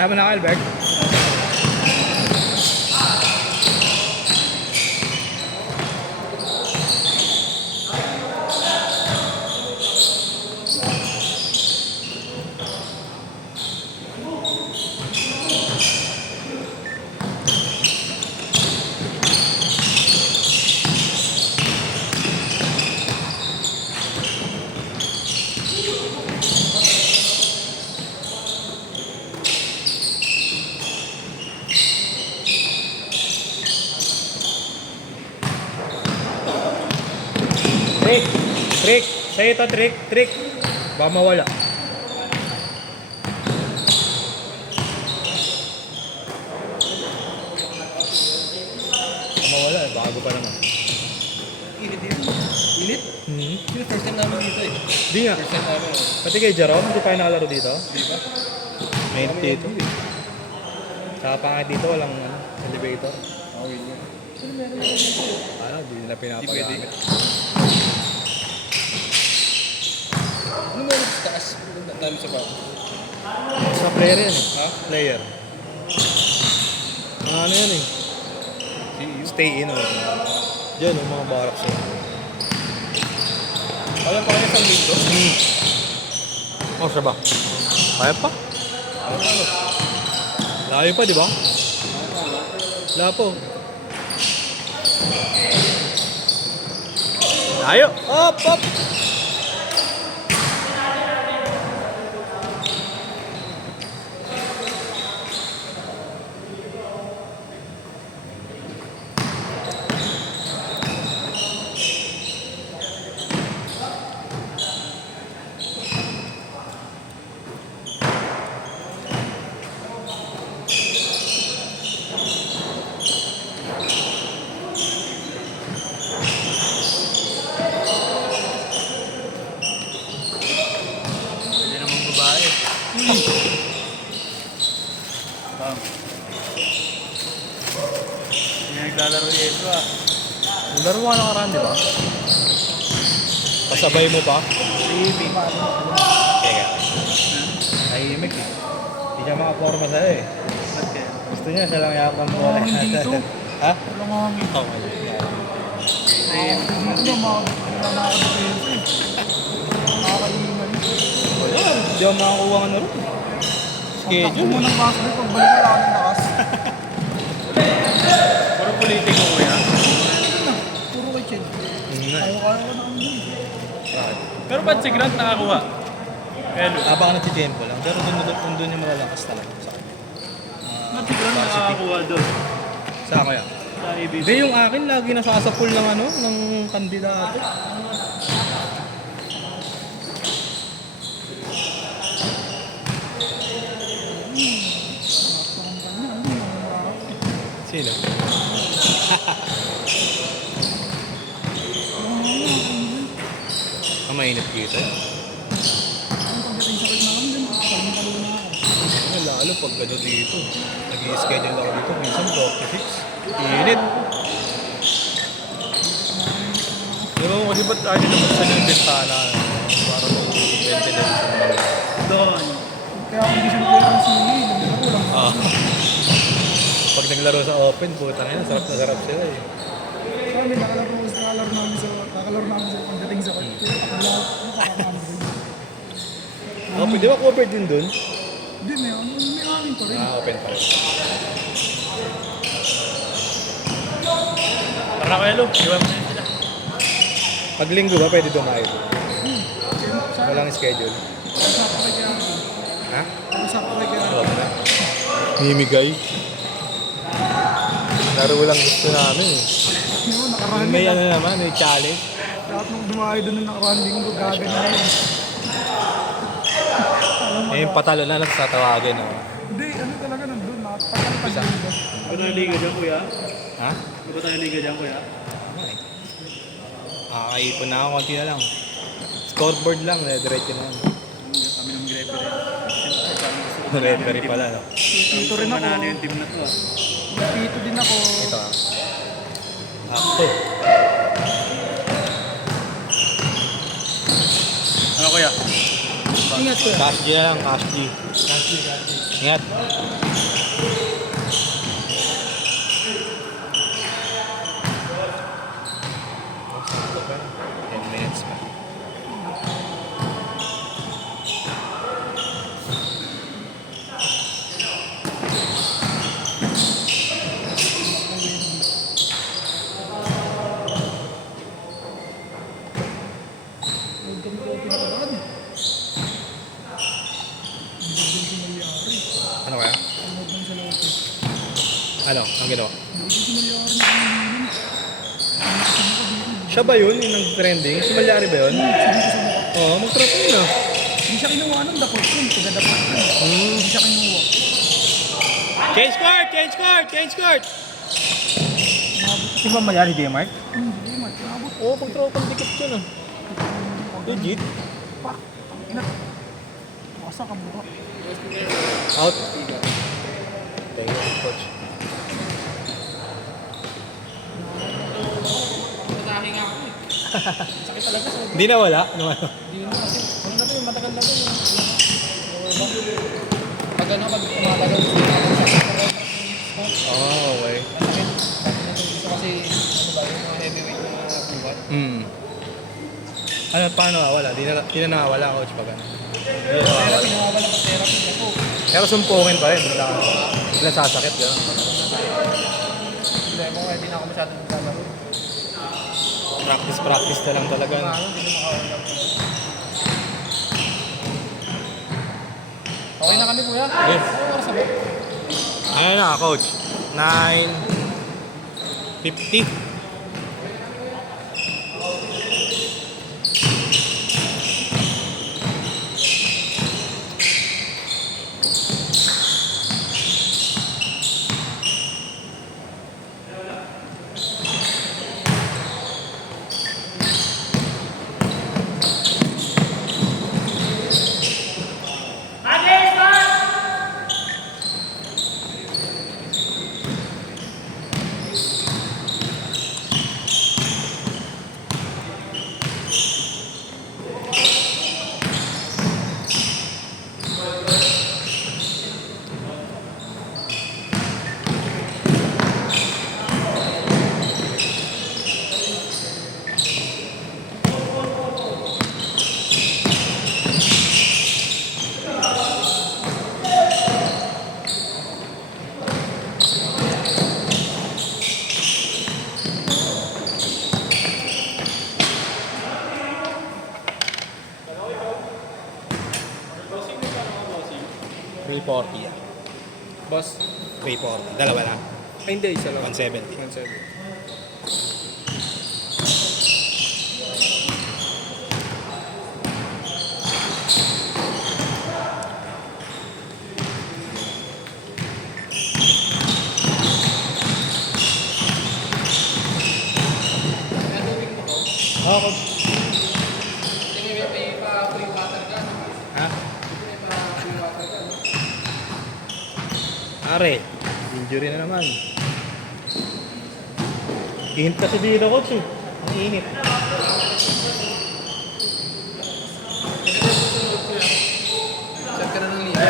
Ayaw mo na, Albert? Trick! Trick! Sa'yo ito, trick! Trick! Baka mawala. Baka mawala, bago pa naman. Init yun. Init? Yung first time namin dito eh. Di nga. First time namin. Pati kay Jerome, hindi pa kayo nakalaro dito. Di ba? Mainit dito. Saka pangit dito, walang elevator. Oh, yun. Ano, di nila pinapagamit. Ano meron sa taas? Dami sa baba. Sa player yan eh. Ha? Player. Ano yan eh. Stay in. Diyan yung mga barracks eh. Alam pa kayo sa window? Oh, siya ba? Kaya pa? Ano? Layo pa, di ba? Lapo. Layo! Up! Up! Pwede namang babae. Bang. Hindi naglalaro dito ah. Laro ka nakaraan, di ba? Pasabay mo pa? Baby. Teka. Tahimik eh. Hindi siya makaporma sa'yo eh. Ba't kaya? Gusto niya siya lang yapang mo. Oo, hindi to. Ha? Wala nga hangin. Oo, mali. Hindi ba nakakadepende eh. Nakakaiman. Wala, hindi ako makakuha ka na rin. Schedule mo ng basketball, pagbalik wala kang lakas. Puro politiko mo yan. Puro kay Chen. Kaya ko na kami dun. Pero ba't si Grant nakakuha? Hello. Baka nagtitempo lang. Pero doon yung malalakas talaga sa kanya. Ba't si Grant nakakuha doon? Sa kaya? Sa ABC? Hindi, yung akin lagi nasasapul ng ano, ng kandidato. Sino? Ang mainit dito. Ang pagdating sa kanya naman dun, pagdating na ako. Lalo pag gano'n dito. Nag-i-schedule ako dito. Minsan 46. Init. Pero kasi ba't tayo nabuksan yung bintana? Para mag-ventilation. Doon. Kaya kung hindi siya clearance nila, nagkulang. Pag naglaro sa open, puta na yan. Sarap na sarap sila eh. Sa amin, nakalaro namin sa pagdating sa kanya. Wala, nakakakaman rin. Open, di ba covered din dun? Hindi, may amin pa rin. Open pa rin. Para kayo, Lu. Iwan mo na yun sila. Pag linggo ba, pwede dumayo? Sa Walang schedule. usapan kay kaya. Ha? Usapan kay kaya. Wala na. Mimigay. Laro lang gusto namin eh. Yun, nakaraan May nila. ano naman, may challenge. Lahat nung dumayo doon ng nakaraan linggo, gagan na yun. Eh, yung patalo na lang sa tawagin. Oh. Hindi, ano talaga nandun, nakapagpag linggo. Ba tayo liga dyan, kuya? Ha? Ba tayo liga dyan, kuya? Ano eh. Kakaipon na ako, konti na lang. Scoreboard lang, diretso na yan. Kami ng referee. Referee pala, no? Dito rin ako. Manalo yung team na to ah. Dito din ako. Ito ah. Akto. Ano kuya? Ingat ko. Cash G na lang, cash G. Cash. Ingat. Sakto pa. 10 minutes pa. Huwag kang po pinalaan. Hindi din sumalyari. Ano kaya? Huwag lang sa loob. Ano? Ang ginawa? Hindi din sumalyari na kanilin. Siya ba yun? Yung nag-trending? Si Malyari ba yun? Sige ko sa mukha. Oo, mag-trap yun ah. Hindi siya kinuha ng dapot yun. Taga-dapot yun. Hindi siya kinuha. Change court! Change court! Change court! Nabot. Di ba Malyari di Mark? Hindi, Mat. Nabot. Oo, pag-tropang dikit yun ah. Legit? Pak. Ina. Masa ka mukha. Out. Thank you, coach. Sakit talaga sa Hindi na wala? Ano ano? Hindi na kasi. Ano na to yung matagal na to yung pag ano, pag tumatagal Oh, okay. masakit. Bakit na to gusto kasi ano ba yung mga heavyweight na buhat. Ano, paano wala? Di na nawala, coach, pag ano. Di na nawawala. Therapy, nawawala pa therapy ako. Pero sumpungin pa rin. Bigla sasakit, gano'n. Hindi mo, hindi na ako masyadong maglalaro. Practice na lang talaga. No? Ano, hindi na makawala. Okay na kami kuya? Yes. Ano oras na ba? Ayun na, coach. 9:50. $340. Boss? 340. Dalawa lang. Ay hindi, isa lang. 170. 170. Oo, coach. Ha? Are, injury na naman. Init kasi dito, coach eh. Ang init. Set ka na ng liga.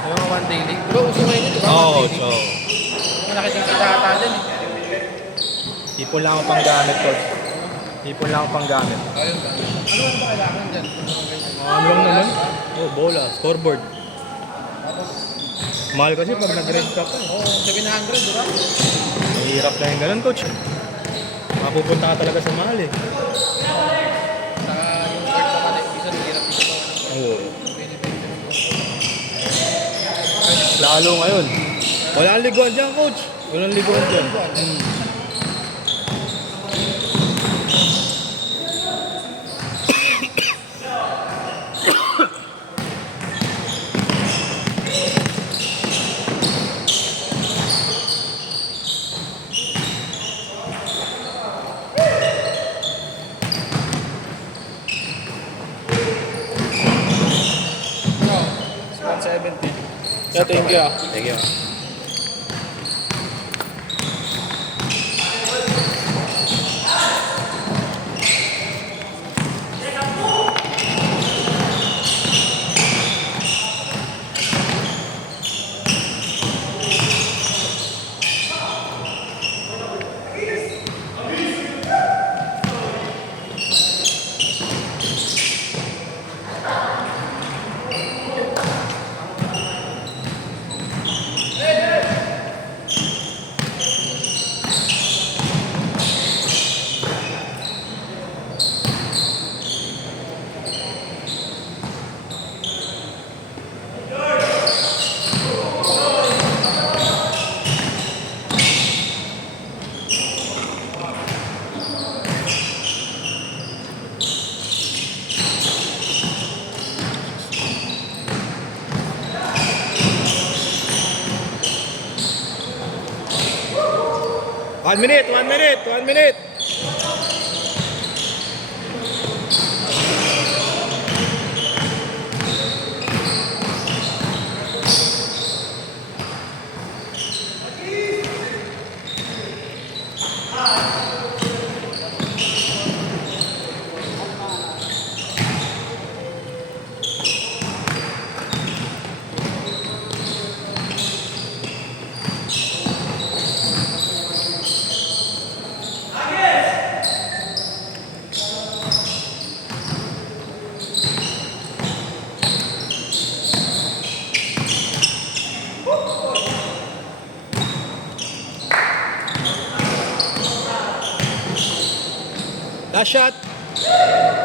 Yung mga one day league. Diba uso ngayon yun, diba? Oo, One day coach. league. Oo. Yung nakita ata dyan eh. Ipon lang ako pang gamit, coach. Ipon lang ako pang gamit. Ayun ba? Ano ba kailangan dyan? Ano lang naman? Oh, bola, scoreboard. Tapos, Mahal kasi pag nag-red cup ka. oo, 700, diba? Mahirap lang yung ganun, coach. Mapupunta ka talaga sa mahal eh. Saka yung card pa pala, isa hirap dito. Oo. Lalo ngayon. Walang liguan dyan, coach. Walang liguan dyan. No, 170. Yeah, thank you. Thank you. 1 minute, 1 minute, 1 minute. Last shot.